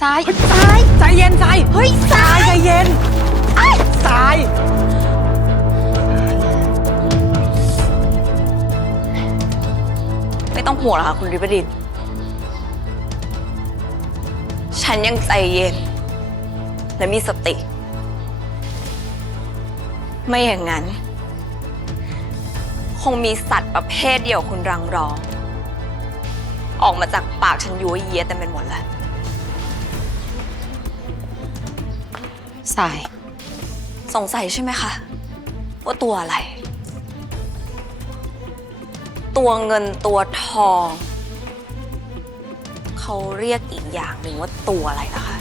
ทรายทรายใจเย็นทรายเฮ้ยทรายใจเย็นทรายไม่ต้องห่วงหรอกค่ะคุณริบดิน ฉันยังใจเย็น และมีสติ ไม่อย่างนั้น คงมีสัตว์ประเภทเดียวคุณรังรอง ออกมาจากปากฉันยัวเยียเต็มไปหมดแล้ว สาย สงสัยใช่ไหมคะ ว่าตัวอะไร ตัวเงินตัวทอง เขาเรียกอีกอย่างหนึ่งว่าตัวอะไรนะคะ